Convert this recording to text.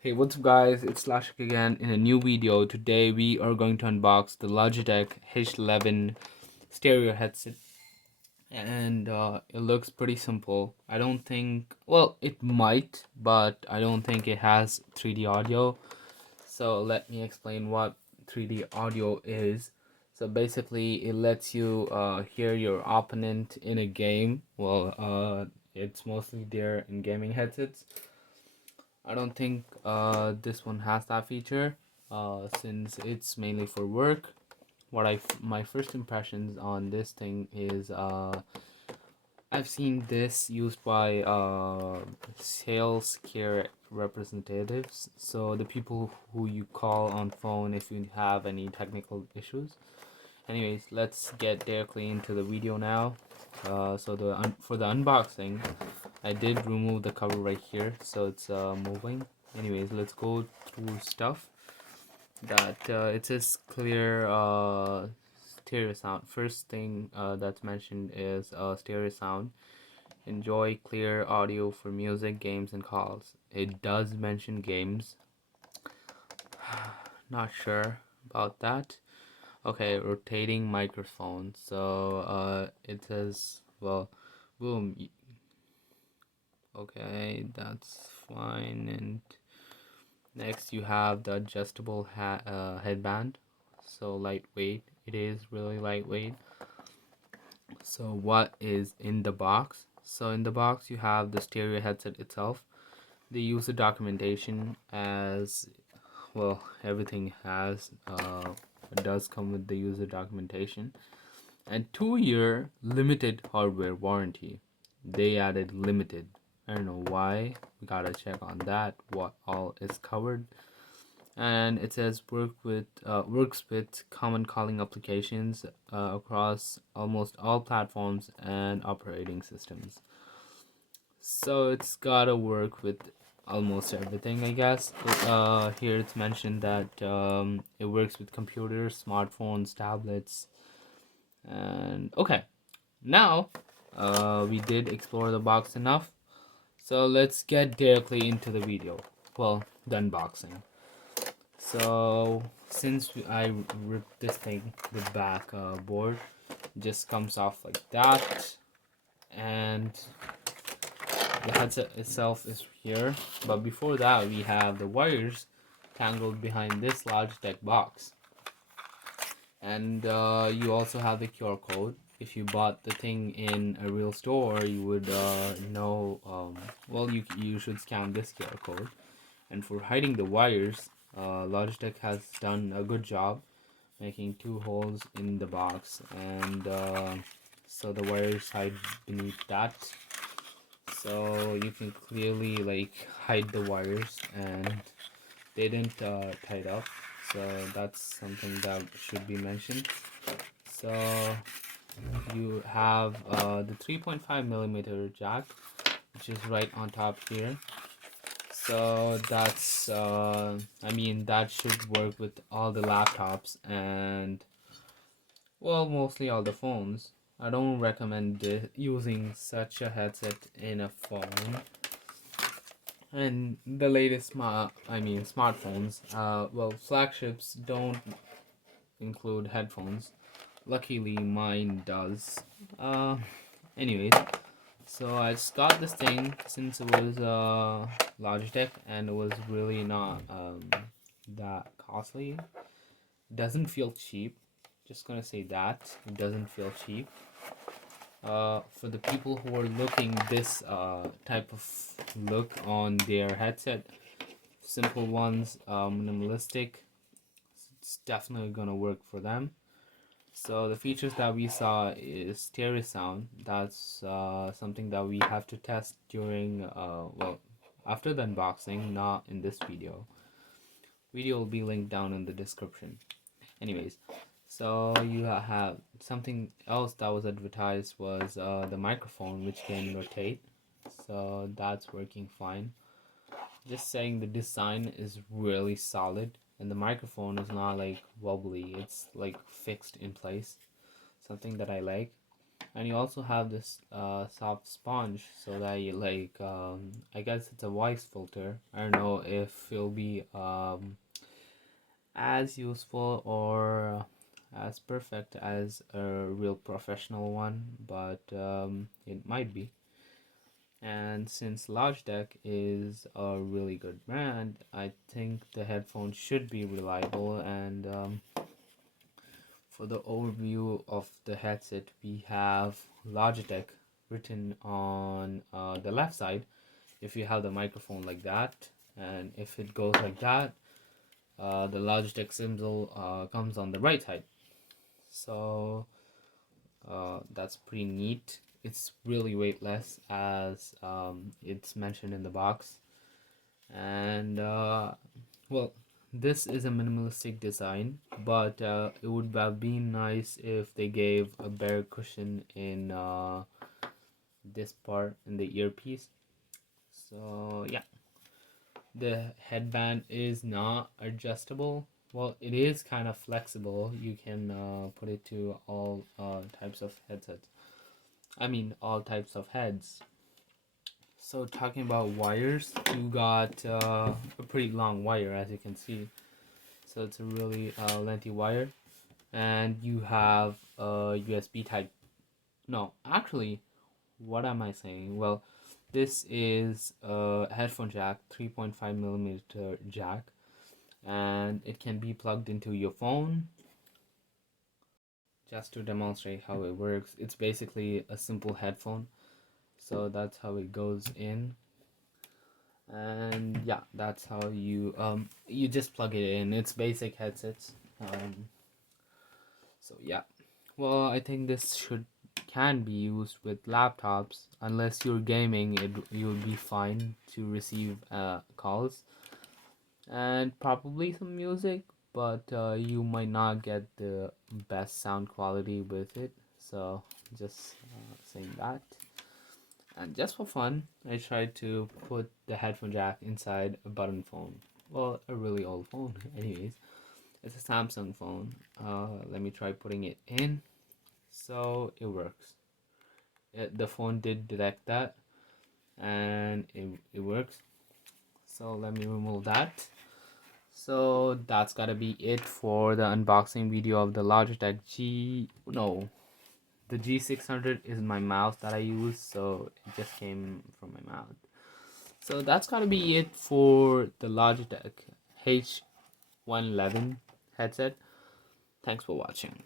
Hey, what's up guys, it's Laashak again in a new video. Today we are going to unbox the Logitech H111 stereo headset, and it looks pretty simple. I don't think, well, it might, but I don't think it has 3D audio. So let me explain what 3D audio is. So basically it lets you hear your opponent in a game. It's mostly there in gaming headsets. I don't think this one has that feature since it's mainly for work. My first impressions on this thing is I've seen this used by sales care representatives, so the people who you call on phone if you have any technical issues. Anyways, let's get directly into the video now. For the unboxing, I did remove the cover right here, so it's moving. Anyways, let's go through stuff. It says clear stereo sound. First thing that's mentioned is stereo sound. Enjoy clear audio for music, games, and calls. It does mention games. Not sure about that. Okay, rotating microphone. So it says, well, boom. Okay, that's fine. And next you have the adjustable headband. So lightweight. It is really lightweight. So what is in the box? So in the box you have the stereo headset itself. The user documentation, as well, everything has it does come with the user documentation, and 2-year limited hardware warranty. They added limited. I don't know why. We gotta check on that, what all is covered. And it says works with common calling applications across almost all platforms and operating systems. So it's gotta work with almost everything, I guess. Here it's mentioned that it works with computers, smartphones, tablets, and okay. Now, we did explore the box enough, so let's get directly into the video. Well, the unboxing. So, since I ripped this thing, the back board just comes off like that, and the headset itself is here. But before that, we have the wires tangled behind this Logitech box, and you also have the QR code. If you bought the thing in a real store, you would know. Well, you should scan this QR code. And for hiding the wires, Logitech has done a good job making 2 holes in the box, and so the wires hide beneath that, so you can clearly like hide the wires, and they didn't tie it up, so that's something that should be mentioned. So you have the 3.5mm jack, which is right on top here. So that's I mean, that should work with all the laptops and, well, mostly all the phones. I don't recommend using such a headset in a phone. And the latest smartphones, well, flagships don't include headphones. Luckily mine does. Anyways, so I just got this thing since it was Logitech, and it was really not that costly. It doesn't feel cheap. Just gonna say that it doesn't feel cheap. For the people who are looking this type of look on their headset, simple ones, minimalistic, it's definitely gonna work for them. So the features that we saw is stereo sound. That's something that we have to test during well, after the unboxing, not in this video. Video will be linked down in the description. Anyways, so you have something else that was advertised was the microphone, which can rotate. So that's working fine. Just saying, the design is really solid, and the microphone is not like wobbly. It's like fixed in place. Something that I like. And you also have this soft sponge, so that you like I guess it's a voice filter. I don't know if it'll be as useful or as perfect as a real professional one, but it might be. And since Logitech is a really good brand, I think the headphones should be reliable. And for the overview of the headset, we have Logitech written on the left side if you have the microphone like that, and if it goes like that, the Logitech symbol comes on the right side. So that's pretty neat. It's really weightless, as it's mentioned in the box. And well, this is a minimalistic design, but it would have been nice if they gave a better cushion in this part in the earpiece. So yeah, the headband is not adjustable. Well, it is kind of flexible. You can put it to all types of headsets. I mean, all types of heads. So talking about wires, you got a pretty long wire, as you can see. So it's a really lengthy wire, and you have a USB type. No, actually, what am I saying? Well, this is a headphone jack, 3.5 millimeter jack, and it can be plugged into your phone. Just to demonstrate how it works, it's basically a simple headphone. So that's how it goes in. And yeah, that's how you just plug it in. It's basic headsets. So yeah, well, I think this should can be used with laptops. Unless you're gaming, you'll be fine to receive calls and probably some music, but you might not get the best sound quality with it. So just saying that. And just for fun, I tried to put the headphone jack inside a button phone. Well, a really old phone, anyways. It's a Samsung phone. Let me try putting it in. So it works. The phone did detect that, and it works. So let me remove that. So that's gotta be it for the unboxing video of the Logitech the G600 is my mouse that I use, so it just came from my mouth. So that's gotta be it for the Logitech H111 headset. Thanks for watching.